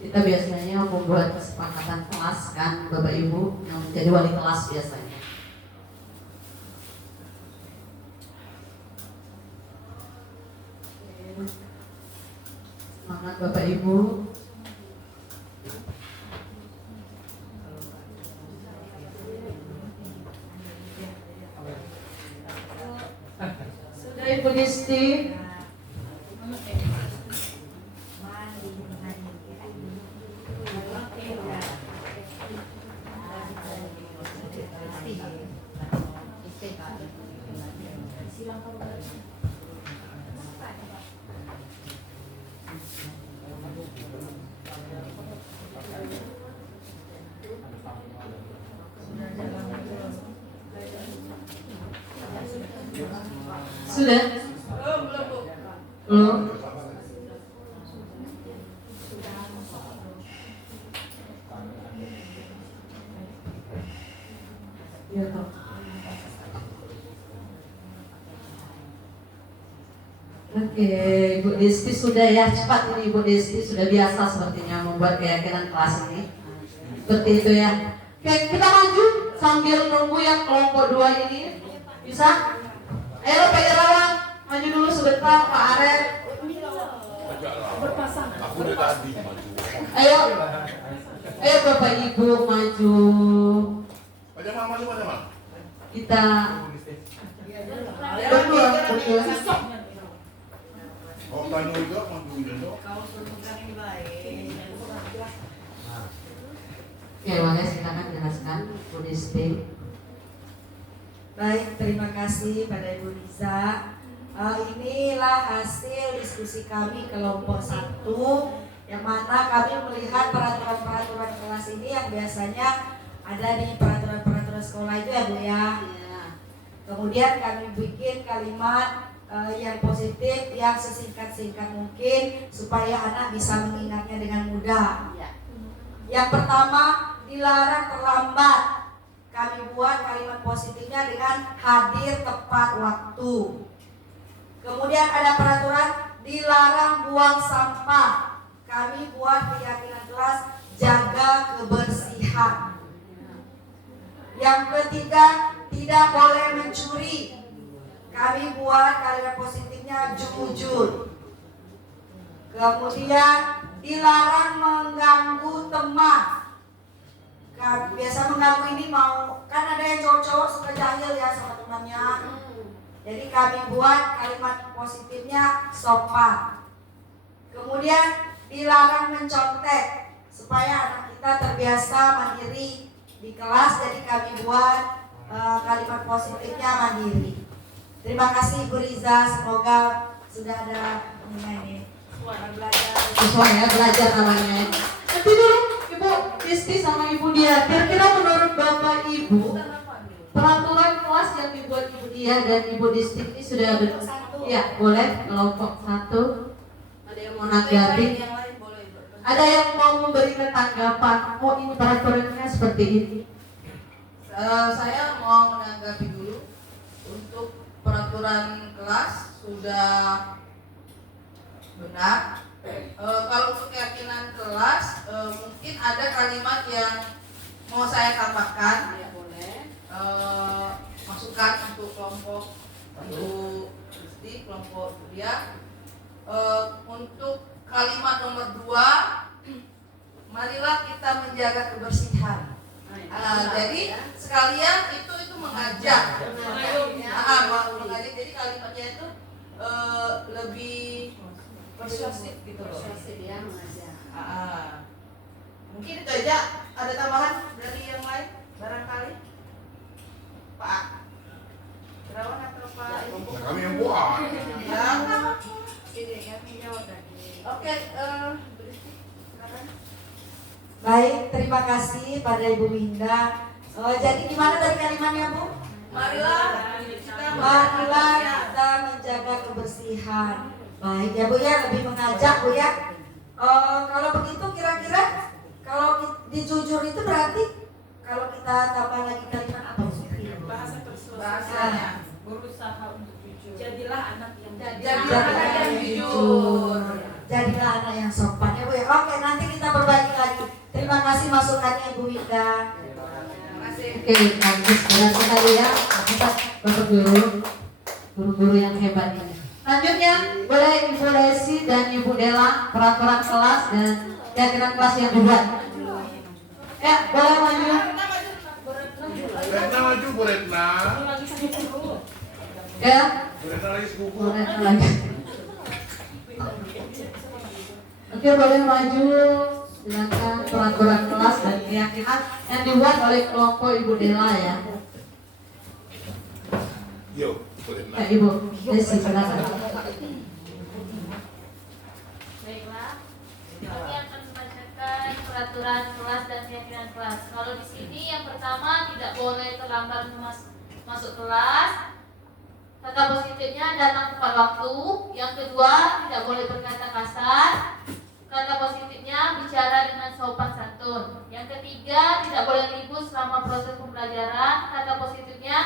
Kita biasanya membuat kesepakatan kelas kan, Bapak Ibu yang menjadi wali kelas biasanya. Semangat Bapak Ibu. Sudah Ibu Disti? Sudah? Belum? Ya, toh. Oke, Ibu Disti sudah ya, cepat ini Ibu Disti sudah biasa sepertinya membuat keyakinan kelas ini. Seperti itu ya. Oke, kita maju sambil nunggu yang kelompok 2 ini. Bisa? Ayo Pak Irawan, maju dulu sebentar Pak Arek. Aku udah tadi maju. Ayo Bapak Ibu maju. Pada mama pada mama. Kita berdua. Oh, tanya juga maju dulu. Oke, boleh silakan jelaskan Bu Disti. Baik, terima kasih pada Ibu Riza. Inilah hasil diskusi kami kelompok 1, yang mana kami melihat peraturan-peraturan kelas ini yang biasanya ada di peraturan-peraturan sekolah itu ya Bu ya. Kemudian kami bikin kalimat yang positif, yang sesingkat-singkat mungkin supaya anak bisa mengingatnya dengan mudah. Yang pertama, dilarang terlambat. Kami buat kalimat positifnya dengan hadir tepat waktu. Kemudian ada peraturan dilarang buang sampah. Kami buat keyakinan kelas jaga kebersihan. Yang ketiga, tidak boleh mencuri. Kami buat kalimat positifnya jujur. Kemudian dilarang mengganggu teman. Biasa mengganggu ini mau, kan ada yang cowok-cowok suka jahil ya sama temannya. Jadi kami buat kalimat positifnya sopan. Kemudian dilarang mencontek supaya anak kita terbiasa mandiri di kelas. Jadi kami buat kalimat positifnya mandiri. Terima kasih Bu Riza, semoga sudah ada ini Sesuai ya, belajar namanya. Nanti dulu Ibu Disti sama Ibu Dia, kira-kira menurut Bapak Ibu peraturan kelas yang dibuat Ibu Dia dan Ibu Disti ini sudah ya, boleh kelompok 1. Ada yang mau nanggapi? Ada yang mau memberikan tanggapan? Oh, ini peraturannya seperti ini. Saya mau menanggapi dulu untuk peraturan kelas sudah benar. Kalau untuk keyakinan kelas, mungkin ada kalimat yang mau saya tambahkan. Ya boleh. Masukan untuk kelompok Ibu Kristi, kelompok Julia. Untuk kalimat nomor 2, marilah kita menjaga kebersihan. Jadi sekalian itu mengajak, mengajak. Jadi kalimatnya itu lebih persuasif gitu loh. Persuasif ya, mengajak. Mungkin itu aja. Ada tambahan dari yang lain barangkali? Pak Terawan atau Pak Ibu? Nah, kami yang buat. Ya. Ini kami jawab tadi. Oke, Bristi, silakan. Baik, terima kasih pada Ibu Winda. Jadi gimana tadi kalimatnya, Bu? Marilah kita Marilah kita menjaga kebersihan. Baik ya Bu ya, lebih mengajak Bu ya. Kalau begitu kira-kira kalau dijujur itu berarti kalau kita tambah lagi kalimat apa Bu? bahasanya. Berusaha untuk jujur. Jadilah anak yang Jadilah anak yang jujur. Jadilah anak yang sopan ya Bu ya. Oke, nanti kita perbaiki lagi. Terima kasih masukannya Ibu Winda. Terima kasih. Oke, bagus. Benar sekali ya. Bapak guru-guru yang hebat ini. Selanjutnya boleh Ibu Desi dan Ibu Dela peraturan kelas dan keyakinan kelas yang dibuat. Ya, boleh maju. Retna maju, Bu Retna. Ya, Bu Retna lagi sepupu. boleh lagi. Oke, boleh maju. Silakan peraturan kelas dan keyakinan yang dibuat oleh kelompok Ibu Dela ya. Yo, Bu Retna. Ya, Ibu Desi silakan. Baiklah, kami akan membacakan peraturan kelas dan keyakinan kelas. Kalau di sini yang pertama tidak boleh terlambat masuk kelas. Kata positifnya datang tepat waktu. Yang kedua tidak boleh berkata kasar. Kata positifnya bicara dengan sopan santun. Yang ketiga tidak boleh ribut selama proses pembelajaran. Kata positifnya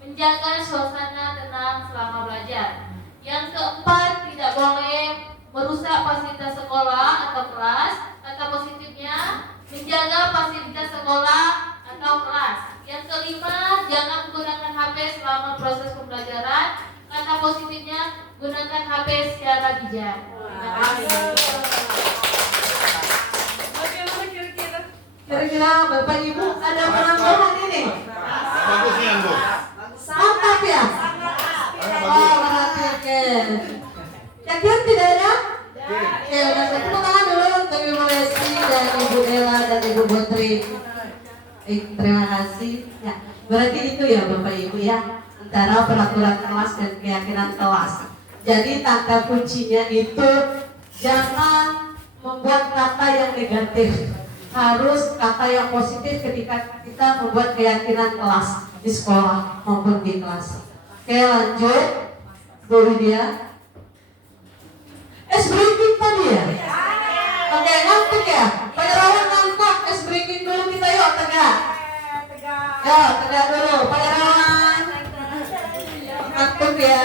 menjaga suasana tenang selama belajar. Yang keempat tidak boleh merusak fasilitas sekolah atau kelas. Kata positifnya menjaga fasilitas sekolah atau kelas. Yang kelima jangan menggunakan HP selama proses pembelajaran. Kata positifnya gunakan HP secara bijak. Terima kasih. Bagaimana kira-kira? Kira-kira Bapak Ibu ada penambahan ini? Bagus nih, Bu. Mantap ya? Oh, berarti oke. Yakin tidak ada? Oke, udah tepuk tangan dulu untuk Ibu Lesti dan Ibu Dela dan Ibu Putri. Terima kasih. Ya, berarti itu ya Bapak Ibu ya, antara peraturan kelas dan keyakinan kelas. Jadi kata kuncinya itu jangan membuat kata yang negatif, harus kata yang positif ketika kita membuat keyakinan kelas di sekolah maupun di kelas. Oke, lanjut Bu Lydia. Es breaking tadi ya? Oke, ngantuk ya? Pak Irawan ngantuk, es breaking dulu kita yuk, tegak. Yuk, tegak dulu, Pak Irawan. Ngantuk ya.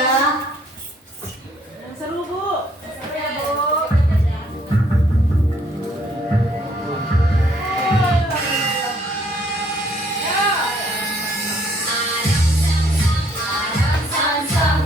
Seru Bu. Sam sam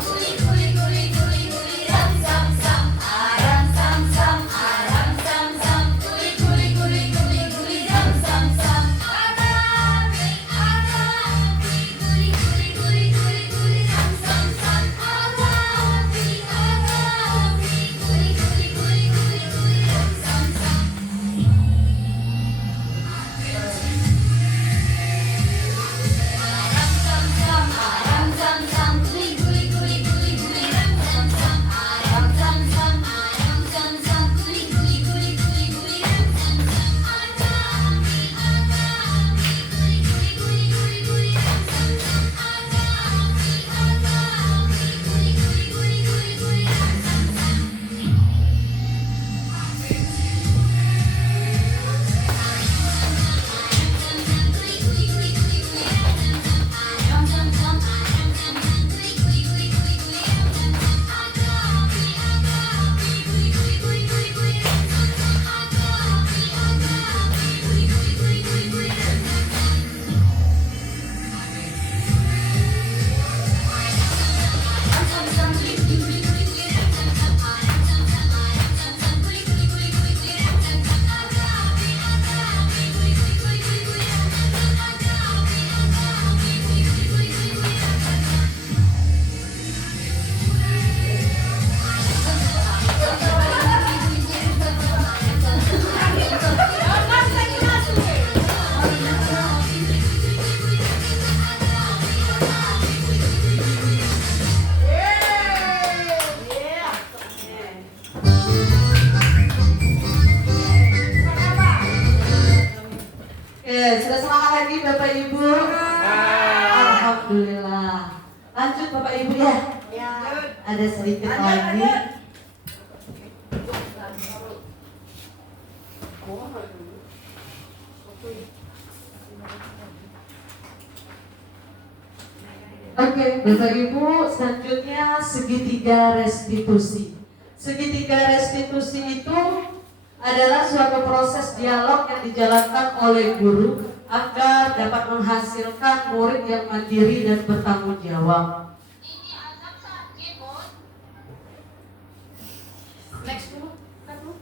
Alhamdulillah. Lanjut Bapak Ibu ya. Ada sedikit lagi. Oke, Bapak Ibu, selanjutnya segitiga restitusi. Segitiga restitusi itu adalah suatu proses dialog yang dijalankan oleh guru agar dapat menghasilkan murid yang mandiri dan bertanggung jawab. Ini azab sakit, Bun. Next dulu, kan dulu.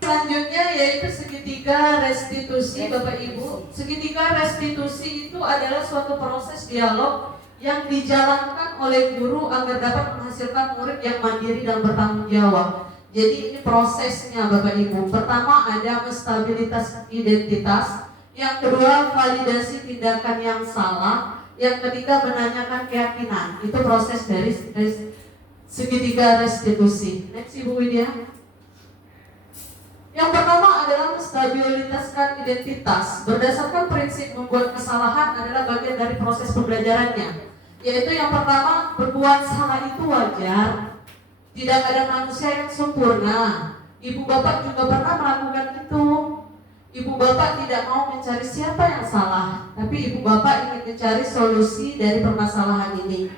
Selanjutnya yaitu segitiga restitusi, Bapak Ibu. Segitiga restitusi itu adalah suatu proses dialog yang dijalankan oleh guru agar dapat menghasilkan murid yang mandiri dan bertanggung jawab. Jadi ini prosesnya Bapak Ibu. Pertama ada stabilitas identitas, yang kedua validasi tindakan yang salah, yang ketiga menanyakan keyakinan. Itu proses dari segitiga restitusi. Next Ibu Widya. Yang pertama adalah menstabilitaskan identitas. Berdasarkan prinsip membuat kesalahan adalah bagian dari proses pembelajarannya. Yaitu yang pertama, berbuat salah itu wajar. Tidak ada manusia yang sempurna. Ibu bapak juga pernah melakukan itu. Ibu bapak tidak mau mencari siapa yang salah, tapi ibu bapak ingin mencari solusi dari permasalahan ini.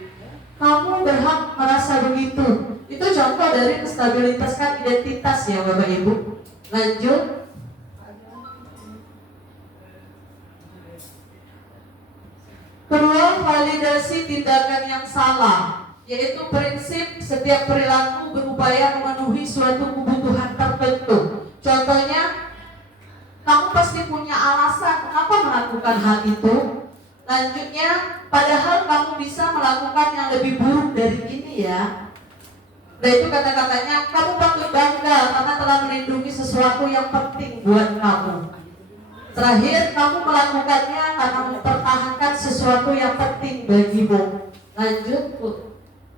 Kamu berhak merasa begitu. Itu contoh dari menstabilitaskan identitas ya Bapak Ibu. Lanjut. Kedua, validasi tindakan yang salah, yaitu prinsip setiap perilaku berupaya memenuhi suatu kebutuhan tertentu. Contohnya, kamu pasti punya alasan kenapa melakukan hal itu. Lanjutnya, padahal kamu bisa melakukan yang lebih buruk dari ini ya. Nah itu kata-katanya, kamu patut bangga karena telah melindungi sesuatu yang penting buat kamu. Terakhir, kamu melakukannya karena mempertahankan sesuatu yang penting bagimu. Lanjut Bu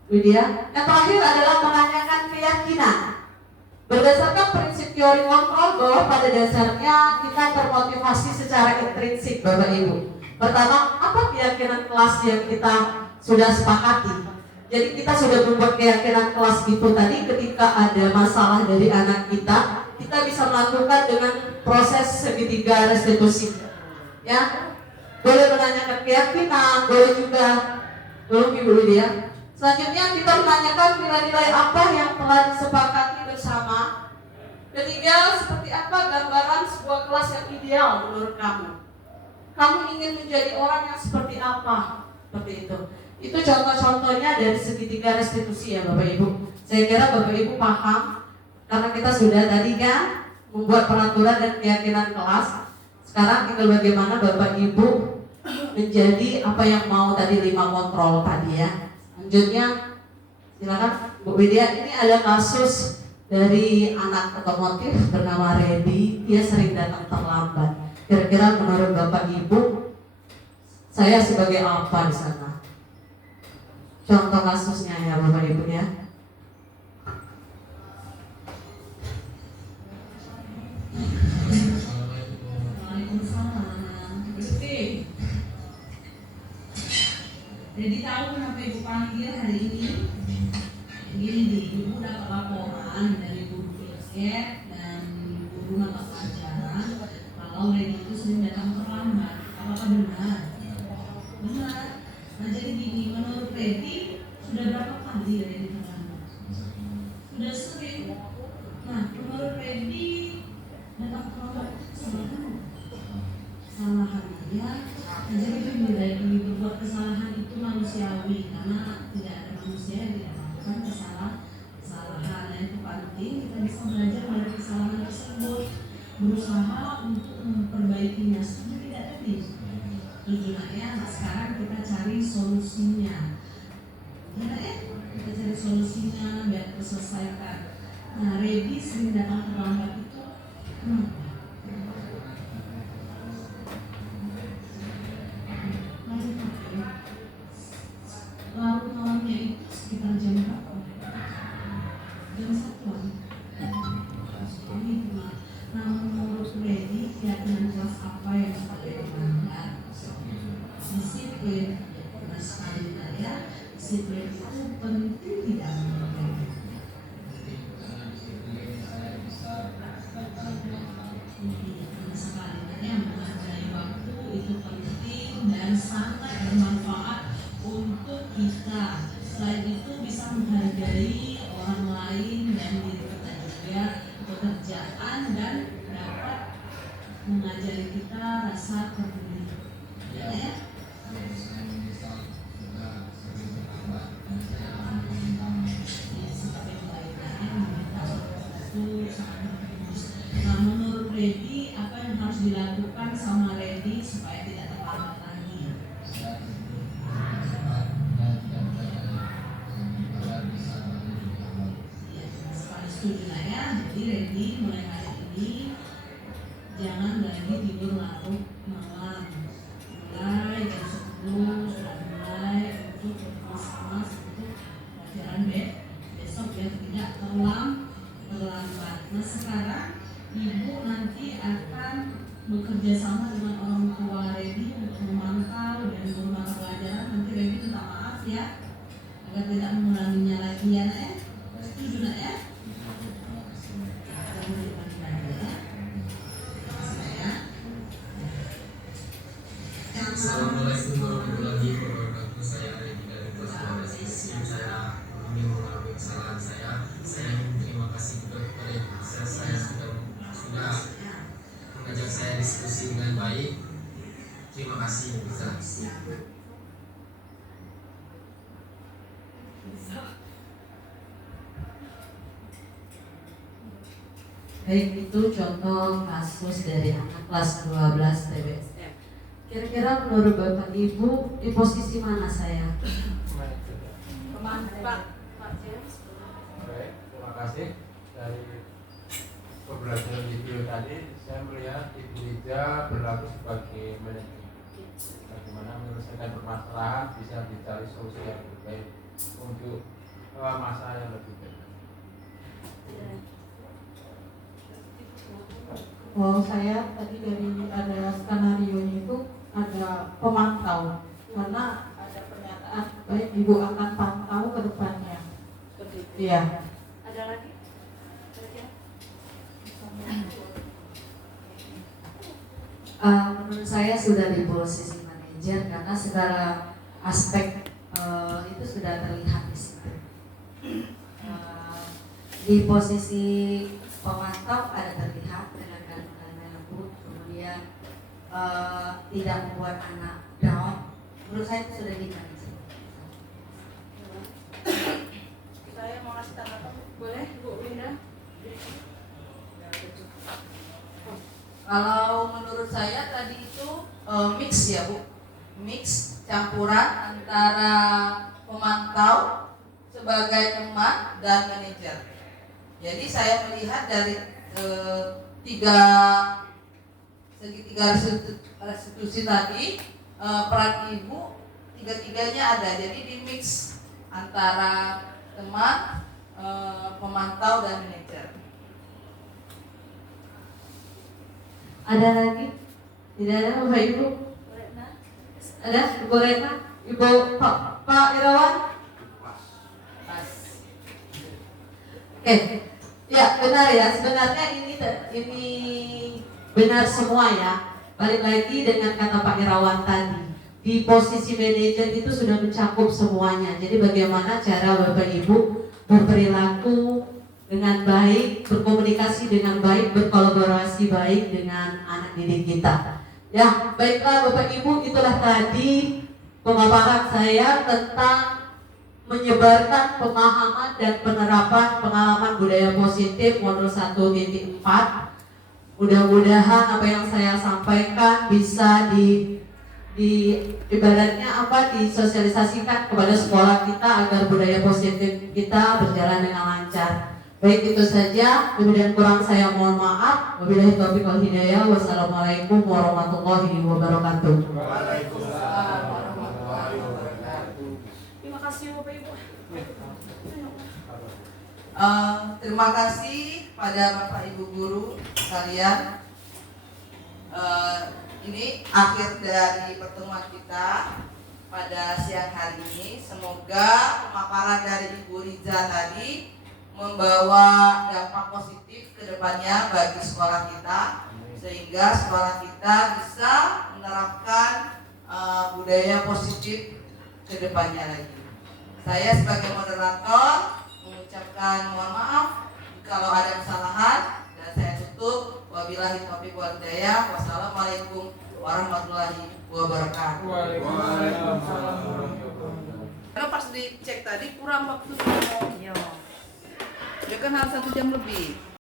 Widya. Yang terakhir adalah menanyakan keyakinan. Berdasarkan prinsip teori kontrol bahwa pada dasarnya kita termotivasi secara intrinsik Bapak Ibu. Pertama, apa keyakinan kelas yang kita sudah sepakati? Jadi kita sudah membuat keyakinan kelas itu tadi ketika ada masalah dari anak kita bisa melakukan dengan proses segitiga restitusi. Ya, boleh menanyakan keyakinan, boleh juga belum Ibu Widya. Selanjutnya kita menanyakan nilai-nilai apa yang telah disepakati bersama. Ketiga, seperti apa gambaran sebuah kelas yang ideal menurut kamu? Kamu ingin menjadi orang yang seperti apa? Seperti itu. Itu contoh-contohnya dari segitiga restitusi ya Bapak Ibu. Saya kira Bapak Ibu paham karena kita sudah tadi kan membuat peraturan dan keyakinan kelas. Sekarang tinggal bagaimana Bapak Ibu menjadi apa yang mau tadi 5 kontrol tadi ya. Lanjutnya silakan Bu Widya. Ini ada kasus dari anak otomotif bernama Redi. Dia sering datang terlambat. Kira-kira menurut Bapak Ibu saya sebagai apa di sana? Contoh kasusnya ya Bapak Ibu ya. Jadi tahu kenapa Ibu panggil hari ini? Gini nih, Ibu dapat laporan dari guru basket dan guru mata pelajaran kalau Redi itu sering datang terlambat. Apakah benar? Benar. Nah jadi gini, menurut Redi sudah berapa kali Redi terlambat? Sudah sering. Nah menurut Redi datang terlambat kesalahan dia. Nah jadi Redi berbuat kesalahan itu manusiawi karena tidak ada manusia yang tidak melakukan kesalahan. Dan itu penting kita bisa belajar dari kesalahan tersebut, berusaha untuk memperbaikinya. Sebenarnya tidak tadi tujuannya. Nah sekarang kita cari solusinya. Kita cari solusinya biar terselesaikan. Nah Redi sering datang terlambat itu kenapa? Larut malamnya itu sekitar jam berapa? Jam 1-an. Nah menurut Redi keyakinan kelas apa yang seperti terlambat? Di situ poin benar sekali benar ya. Disiplin itu penting tidak menurut sekali ya, menghargai waktu itu penting dan sangat bermanfaat untuk kita. Selain itu bisa menghargai orang lain dan diri kita juga, pekerjaan, dan dapat mengajari kita rasa peduli. Ya. Nah, menurut Reddy, apa yang harus dilakukan sama Reddy supaya tidak terlambat lagi? Ya, sekali setuju lah ya. Jadi Reddy mulai hari ini jangan lagi tidur larut malam. Mulai jam 10 sudah mulai untuk berkemas-kemas untuk pelajaran besok ya, tidak terlambat. Nah sekarang ibu nanti akan bekerja sama dengan orang tua Reddy untuk memantau dan mata pelajaran. Nanti Reddy minta maaf ya agar tidak mengulanginya lagi ya nak ya. Setuju nak ya? Jangan dipanggil ya. Assalamualaikum warahmatullahi wabarakatuh. Saya Reddy dari kelas 12. Saya ingin mengakui kesalahan saya. Saya ingin terima kasih kepada ibu saya sudah mengajak saya diskusi dengan baik. Terima kasih Ibu. Baik, itu contoh kasus dari anak kelas 12 TBSM. Kira-kira menurut Bapak Ibu di posisi mana saya? Baik, terima kasih. Dari pembelajaran video tadi saya melihat Ibu Lija berlaku sebagai manajer. Bagaimana menyelesaikan permasalahan, bisa dicari solusi yang lebih baik untuk masa yang lebih baik. Kalau saya tadi dari ada skenario itu ada pemantau, karena ada pernyataan baik ibu akan pantau ke depannya. Iya. Ada lagi? Menurut saya sudah di posisi manajer karena segala aspek itu sudah terlihat di situ. Di posisi pemantau ada terlihat dengan kandungan lembut, kemudian tidak membuat anak down. Menurut saya itu sudah di manajer. Saya mau kasih tanggapan, boleh Bu Winda? Kalau menurut saya tadi itu mix ya Bu, mix campuran antara pemantau sebagai teman dan manajer. Jadi saya melihat dari tiga restitusi tadi peran ibu tiga-tiganya ada. Jadi di mix antara teman, pemantau dan manajer. Ada lagi? Tidak ada Bapak Ibu? Ada Ibu Retna? Ibu Pak Irawan? Oke, ya benar ya. Sebenarnya ini benar semua ya. Balik lagi dengan kata Pak Irawan tadi. Di posisi manajer itu sudah mencakup semuanya. Jadi bagaimana cara Bapak Ibu berperilaku dengan baik, berkomunikasi dengan baik, berkolaborasi baik dengan anak didik kita. Ya, baiklah Bapak Ibu, itulah tadi pemaparan saya tentang menyebarkan pemahaman dan penerapan pengalaman budaya positif modul 1.4. Mudah-mudahan apa yang saya sampaikan bisa ibaratnya disosialisasikan kepada sekolah kita agar budaya positif kita berjalan dengan lancar. Baik, itu saja. Kemudian kurang saya mohon maaf. Wabillahi taufiq wal hidayah. Wassalamualaikum warahmatullahi wabarakatuh. Waalaikumsalam warahmatullahi wabarakatuh. Terima kasih Bapak Ibu. Terima kasih pada Bapak Ibu guru sekalian. Ini akhir dari pertemuan kita. pada siang hari ini. Semoga pemaparan dari Ibu Riza tadi membawa dampak positif ke depannya bagi sekolah kita, sehingga sekolah kita bisa menerapkan budaya positif ke depannya lagi. Saya sebagai moderator mengucapkan mohon maaf kalau ada kesalahan, dan saya tutup. Wabillahi taufiq wal hidayah. Wassalamualaikum warahmatullahi wabarakatuh. Karena pas dicek tadi kurang waktunya. Ya kan harus 1 jam lebih.